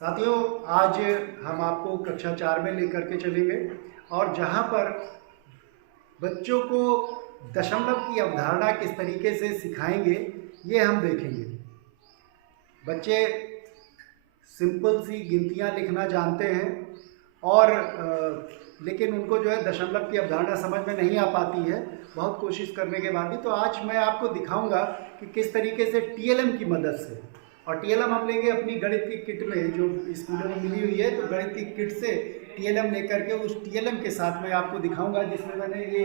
साथियों, आज हम आपको कक्षा 4 में लेकर के चलेंगे और जहाँ पर बच्चों को दशमलव की अवधारणा किस तरीके से सिखाएंगे ये हम देखेंगे। बच्चे सिंपल सी गिनतियाँ लिखना जानते हैं और लेकिन उनको जो है दशमलव की अवधारणा समझ में नहीं आ पाती है बहुत कोशिश करने के बाद भी। तो आज मैं आपको दिखाऊंगा कि किस तरीके से टीएलएम की मदद से, और टीएलएम हम लेंगे अपनी गणित की किट में जो स्कूलों में मिली हुई है, तो गणित की किट से टीएलएम लेकर के उस टीएलएम के साथ मैं आपको दिखाऊंगा जिसमें मैंने ये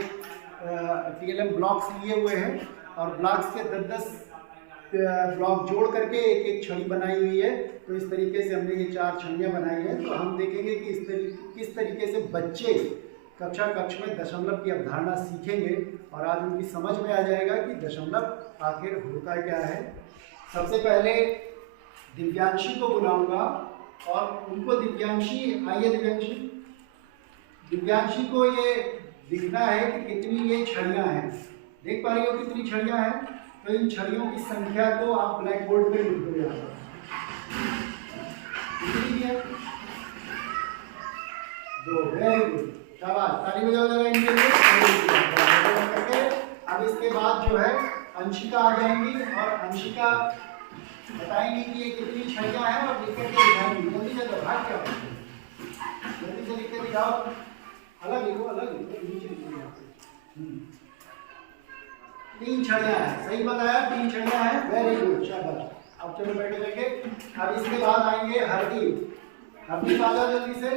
टीएलएम ब्लॉक्स लिए हुए हैं और ब्लॉक्स के 10-10 ब्लॉक जोड़ करके एक एक छड़ी बनाई हुई है। तो इस तरीके से हमने ये 4 छड़ियाँ बनाई हैं। तो हम देखेंगे कि किस तरीके से बच्चे कक्ष में दशमलव की अवधारणा सीखेंगे और आज उनकी समझ में आ जाएगा कि दशमलव आखिर होता क्या है। सबसे पहले दिव्यांशी को बुलाऊंगा और उनको आइए दिव्यांशी को ये दिखना है कि कितनी ये छड़ियाँ हैं। देख पा रही हो कितनी छड़ियाँ हैं? तो इन छड़ियों की संख्या को आप ब्लैक बोर्ड पे लिख दो। यहाँ दो, वेरी गुड, शाबाश, ताली बजाओ जरा इनके लिए। अब इसके बाद जो है अंशिका आ जाएंगी और अंशिका बताएंगी कि ये कितनी छड़ियाँ हैं और लिख करके दिखाएंगी। जल्दी से भाग क्या जल्दी से लिख के दिखाओ। अलग लिखो नीचे लिखो। 3 छड़ियाँ हैं, सही बताया, 3 छड़ियाँ हैं, वेरी गुड, शाबाश। अब चलो बैठे देंगे। अब इसके बाद आएंगे हरदीप आ जाओ जल्दी से।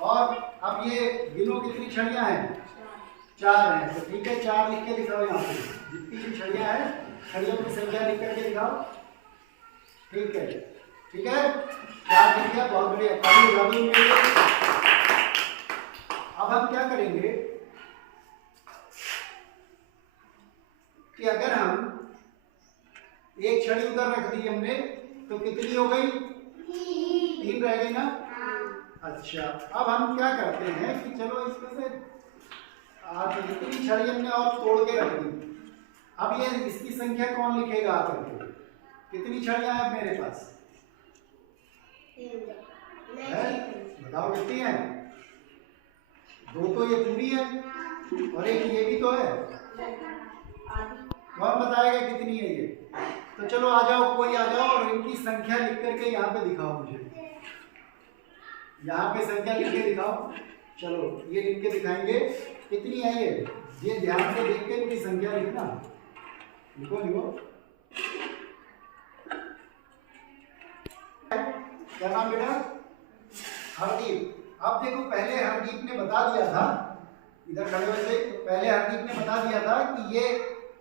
और अब ये गिनो कितनी छड़ियाँ हैं? 4 हैं। तो ठीक है, 4 लिख के दिखाओ। यहाँ पे जितनी भी छड़ियाँ हैं छड़ियों की संख्या लिख करके दिखाओ। ठीक है 4 लिख दिया, बहुत बढ़िया। अब हम क्या करेंगे कि अगर हम एक छड़ी उधर रख दी हमने तो कितनी हो गई? 3 रह गई ना। अच्छा, अब हम क्या करते हैं कि चलो इसमें से इतनी छड़ी हमने और तोड़ के रख दी। अब ये इसकी संख्या कौन लिखेगा आकर के? कितनी छड़ियां हैं मेरे पास? बताओ कितनी है? 2 तो ये पूरी है और एक ये भी तो है। कौन बताएगा कितनी है ये? तो चलो आ जाओ, कोई आ जाओ और इनकी संख्या लिख करके यहाँ पे दिखाओ मुझे। यहाँ पे संख्या लिख के दिखाओ। चलो ये लिख के दिखाएंगे कितनी है ये ध्यान से देख के इनकी संख्या लिखना। लिखो। क्या नाम बेटा? हरदीप। अब देखो, पहले हरदीप ने बता दिया था, इधर खड़े हुए थे, पहले हरदीप ने बता दिया था कि ये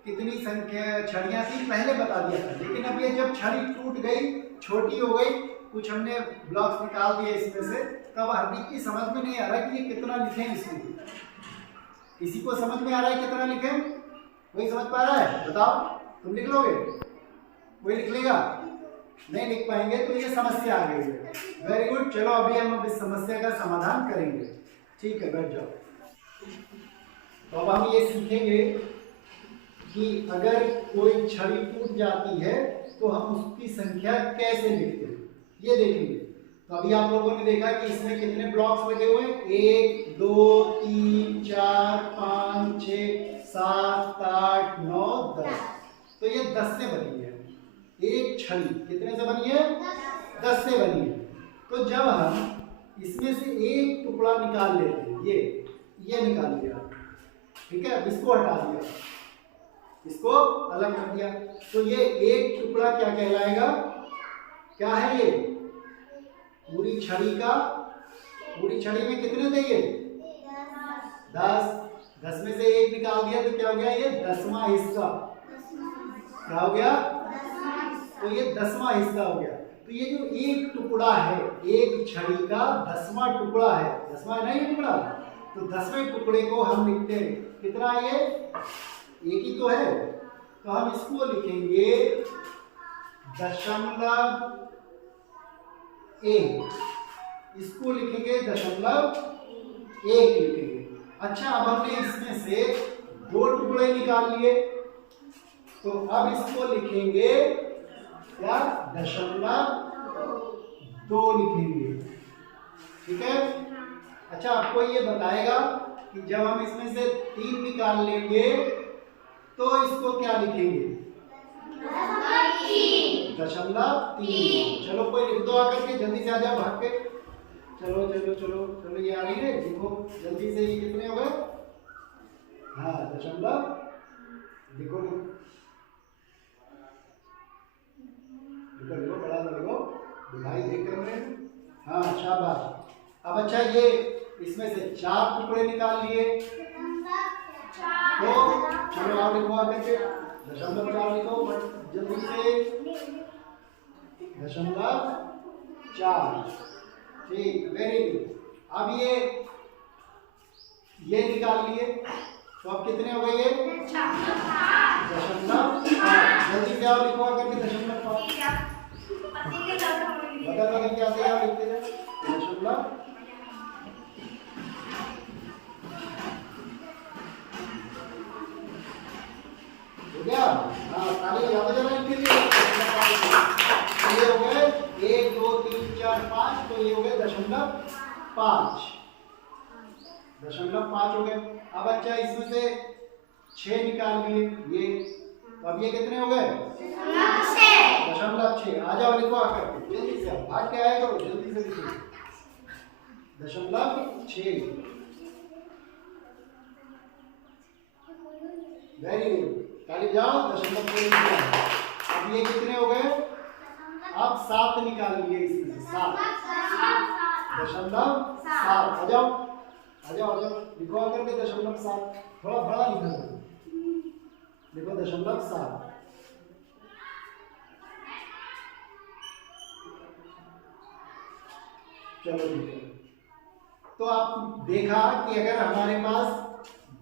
कितनी संख्या छड़ियाँ थी, पहले बता दिया था। लेकिन अब ये जब छड़ी टूट गई, छोटी हो गई, कुछ हमने ब्लॉक्स निकाल दिए इसमें से, तब हरदीप की समझ में नहीं आ रहा कि ये कितना लिखें इसमें। किसी को समझ में आ रहा है कितना लिखें? कोई समझ पा रहा है? बताओ, तुम लिख लोगे? कोई लिख लेगा? नहीं लिख पाएंगे तो ये समस्या आ गई है। वेरी गुड, चलो अभी हम इस समस्या का समाधान करेंगे। ठीक है, बैठ जाओ। तो अब हम ये सीखेंगे कि अगर कोई छड़ी टूट जाती है तो हम उसकी संख्या कैसे लिखते हैं, ये देखेंगे। तो अभी आप लोगों ने देखा कि इसमें कितने ब्लॉक्स लगे हुए हैं? 1 2 3 4 5 6 7 8 9 10। तो ये 10 से बनी है एक छड़ी। कितने से बनी है? 10 से बनी है। तो जब हम इसमें से एक टुकड़ा निकाल लेते हैं, ये निकाल लिया, ठीक है, अब इसको हटा दिया, इसको अलग कर दिया, तो ये एक टुकड़ा क्या कहलाएगा? क्या है ये? पूरी छड़ी में कितने थे ये? 10 में से एक निकाल दिया तो क्या हो गया? ये 10वां हिस्सा। क्या हो गया? तो ये 10वां हिस्सा हो गया। तो ये जो एक टुकड़ा है, एक छड़ी का 10वां टुकड़ा है, 10वां है ना ये टुकड़ा, तो 10वें टुकड़े को हम लिखते हैं कितना? ये एक ही तो है, तो हम इसको लिखेंगे 0.1। इसको लिखेंगे 0.1 लिखेंगे। अच्छा, अब हमने इसमें से 2 टुकड़े निकाल लिए, तो अब इसको लिखेंगे क्या? 0.2। 2 लिखेंगे। ठीक है। अच्छा, आपको ये बताएगा कि जब हम इसमें से 3 निकाल लेंगे तो इसको क्या लिखेंगे? 0.3। चलो कोई लिख दो आकर के, जल्दी से आ जाओ भाग के। चलो चलो चलो चलो, ये आ रही है, देखो जल्दी से। ये कितने हो गए? हाँ, दशमलव। देखो लिखो लिखो, बड़ा सा लिखो, दिखाई देख रहे हैं। हाँ, शाबाश। अब अच्छा, ये इसमें से 4 टुकड़े निकाल लिए तो चलो आप लिखो आकर के 0.4 लिखो जल्दी से। 0.4। ठीक, वेरी गुड। अब ये निकाल लिए तो अब कितने हो गए? ये 0.5। जल्दी से आओ लिखो आकर के 0.5। बदल के आते हैं, लिखते जाओ 0.5। हो गया? हाँ, ताली बजाओ जरा इनके लिए। ये हो गए 1 2 3 4 5, तो ये हो गए 0.5। 0.5 हो गए। अब अच्छा, इसमें से 6 निकाल लिए ये, तो अब ये कितने हो गए? 0.6। आ जाओ लिखो आकर के, जल्दी से भाग के आया करो, जल्दी से लिखो 0.6। वेरी गुड, ताली जाओ। 0.6। अब ये कितने हो गए? अब 7 निकाल लिए इसमें से, 7। 0.7। आ जाओ आ जाओ आ जाओ, लिखो आकर के 0.7। थोड़ा बड़ा लिखो, देखो 0.7। चलो ठीक है। तो आप देखा कि अगर हमारे पास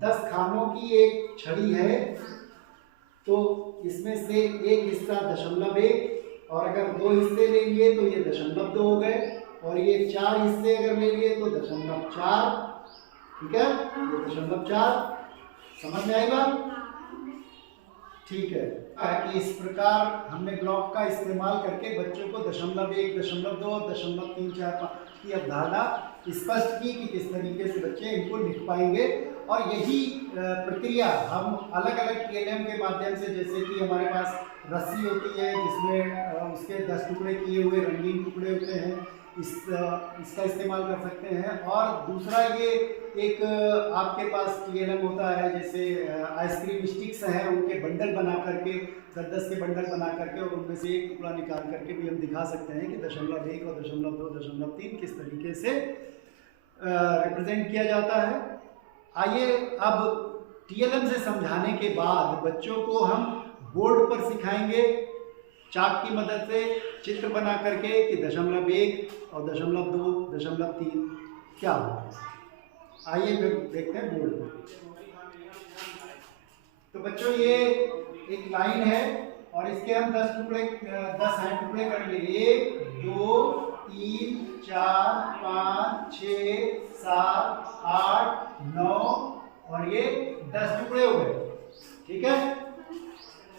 10 खानों की एक छड़ी है तो इसमें से एक हिस्सा 0.1, और अगर 2 हिस्से ले लिए तो ये 0.2 हो गए, और ये 4 हिस्से अगर ले लिए तो 0.4। ठीक है, ये 0.4। समझ में आई बात? ठीक है। कि इस प्रकार हमने ब्लॉक का इस्तेमाल करके बच्चों को 0.1, 0.2 और 0.345 की अवधारणा स्पष्ट की कि किस तरीके से बच्चे इनको लिख पाएंगे। और यही प्रक्रिया हम अलग अलग TLM के माध्यम से, जैसे कि हमारे पास रस्सी होती है जिसमें उसके 10 टुकड़े किए हुए रंगीन टुकड़े होते हैं, इसका इस्तेमाल कर सकते हैं। और दूसरा ये एक आपके पास TLM होता है, जैसे आइसक्रीम स्टिक्स हैं, उनके बंडल बना करके 10-10 के बंडल बना करके, और उनमें से एक टुकड़ा निकाल करके भी हम दिखा सकते हैं कि 0.1 और 0.2, 0.3 किस तरीके से रिप्रेजेंट किया जाता है। आइए अब TLM से समझाने के बाद बच्चों को हम बोर्ड पर सिखाएंगे चाक की मदद से चित्र बना करके कि 0.1 और 0.2, 0.3 क्या होगा। आइए फिर देखते हैं बोर्ड पर। तो बच्चों, ये एक लाइन है और इसके हम 10 हैंड टुकड़े करेंगे। 1 2 3 4 5 6 7 8 9, और ये 10 टुकड़े हो गए। ठीक है,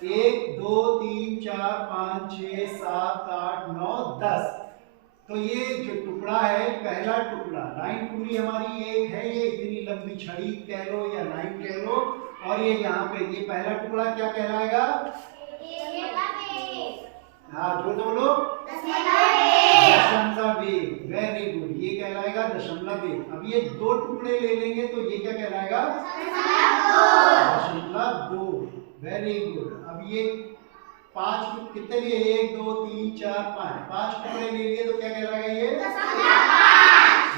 1 2 3 4 5 6 7 8 9 10। तो ये जो टुकड़ा है, पहला टुकड़ा, लाइन पूरी हमारी एक है, ये इतनी लंबी छड़ी कह लो या लाइन कह लो, और ये यहाँ पे ये पहला टुकड़ा क्या कहलाएगा? हाँ, जो बोलो 0.1। वेरी गुड, ये कहलाएगा 0.1। अब ये 2 टुकड़े ले लेंगे तो ये क्या कहलाएगा? 0.2। Very good. अब ये 5 कितने लिए? 1 2 3 4 5 टुकड़े ले लिए तो क्या कहलाएगा? ये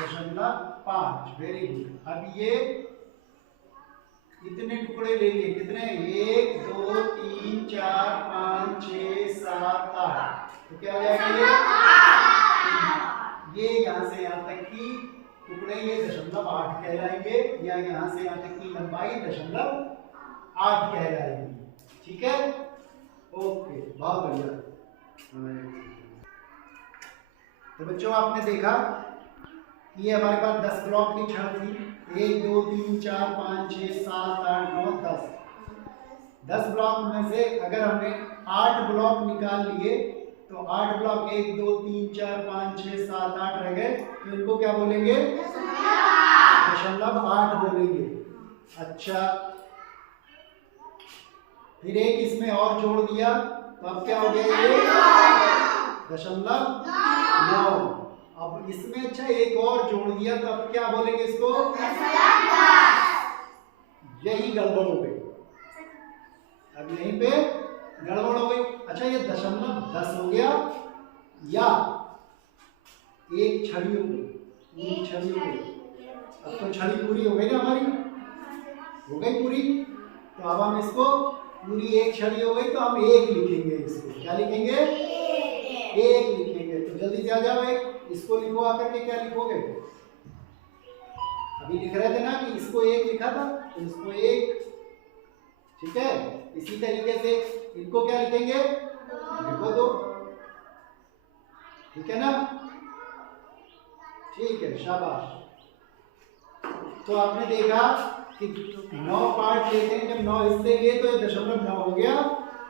0.5। Very good. अब ये इतने टुकड़े ले लिए, कितने? 1 2 3 4 5 6 7 8, तो क्या हो जाएगा? ये यहाँ से यहाँ तक की टुकड़े ये 0.8 कहलाएंगे, या यहाँ से यहाँ तक की लंबाई 0.8 कहलाएगी। ठीक है, ओके, बहुत बढ़िया। तो बच्चों, आपने देखा कि ये हमारे पास 10 ब्लॉक की छड़ थी। 1 2 3 4 5 6 7 8 9 10 ब्लॉक में से अगर हमने 8 ब्लॉक निकाल लिए तो 8 ब्लॉक 1 2 3 4 5 6 7 8 रह गए, तो इनको क्या बोलेंगे? 0.8 बोलेंगे। अच्छा, फिर एक इसमें और जोड़ दिया तो अब क्या हो गया ये? 0.9। अब इसमें अच्छा एक और जोड़ दिया तो अब क्या बोलेंगे इसको? यही गड़बड़ हो गई, अब यहीं पे गड़बड़ हो गई। अच्छा, ये 0.10 हो गया या एक छड़ी हो गई, पूरी छड़ी हो गई। अब तो छड़ी पूरी हो गई ना हमारी, हो गई पूरी, तो अब हम इसको पूरी एक छड़ी हो गई तो हम 1 लिखेंगे। इसको क्या लिखेंगे? 1 लिखेंगे। तो जल्दी से आ जाओ, एक इसको लिखो, आकर के क्या लिखोगे? अभी लिख रहे थे ना कि इसको 1 लिखा था, तो इसको 1, ठीक है। इसी तरीके से इनको क्या लिखेंगे? लिखो 2, ठीक है ना? ठीक है, शाबाश। तो आपने देखा कि 9 पार्ट लेते हैं, जब 9 हिस्से लिए तो 0.9 हो गया,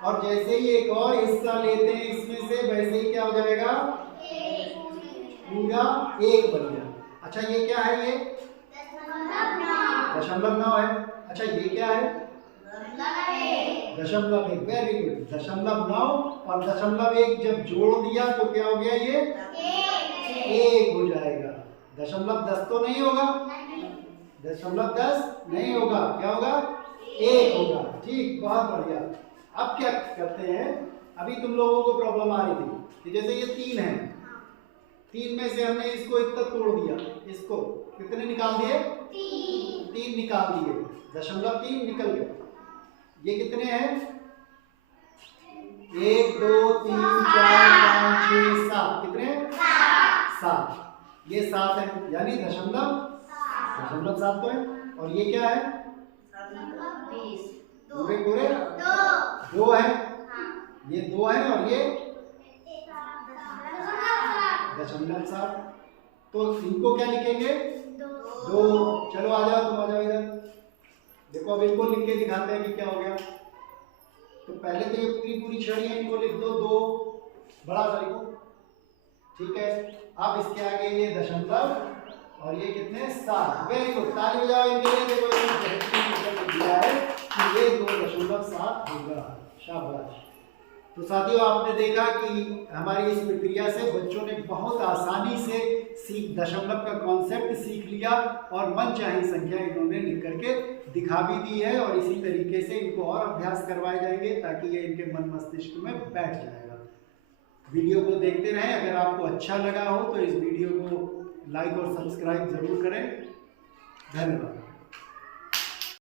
और जैसे ही एक और हिस्सा लेते हैं इसमें से, वैसे ही क्या हो जाएगा? पूरा 1 बन गया। अच्छा, ये क्या है? ये 0.9 है। अच्छा, ये क्या है? 0.1। वेरी गुड, 0.9 और 0.1 जब जोड़ दिया तो क्या हो गया? ये 1 हो जाएगा। 0.10 तो नहीं होगा, 0.10 नहीं होगा, क्या होगा? 1 होगा। ठीक, बहुत बढ़िया। अब क्या करते हैं? अभी तुम लोगों को प्रॉब्लम आ रही थी कि जैसे ये 3 है, 3 में से हमने इसको इतना तोड़ दिया, इसको कितने निकाल दिए? 3 निकाल दिए, 0.3 निकल गए। ये कितने हैं? 1 2 3 4 5 6 7, कितने? 7। ये 7 है, यानी 0.7 तो है। और ये क्या है? पूरे 2 है, ये 2 है और ये 0.7। तो इनको क्या लिखेंगे? 2। चलो आ जाओ, तुम आ जाओ इधर। देखो अब इनको लिख के दिखाते हैं कि क्या हो गया। तो पहले तो ये पूरी छड़ी है, इनको लिख दो 2, बड़ा सा लिखो, ठीक है। अब इसके आगे ये दशमलव और ये कितने? 7। वेरी गुड, ताली बजाओ इनके लिए। देखो इन्होंने दिया है कि ये 2.7 होगा। शाबाश। तो साथियों, आपने देखा कि हमारी इस प्रक्रिया से बच्चों ने बहुत आसानी से दशमलव का कॉन्सेप्ट सीख लिया और मनचाही संख्या इन्होंने लिख करके दिखा भी दी है, और इसी तरीके से इनको और अभ्यास करवाए जाएंगे ताकि ये इनके मन मस्तिष्क में बैठ जाएगा। वीडियो को देखते रहें। अगर आपको अच्छा लगा हो तो इस वीडियो को लाइक और सब्सक्राइब जरूर करें। धन्यवाद।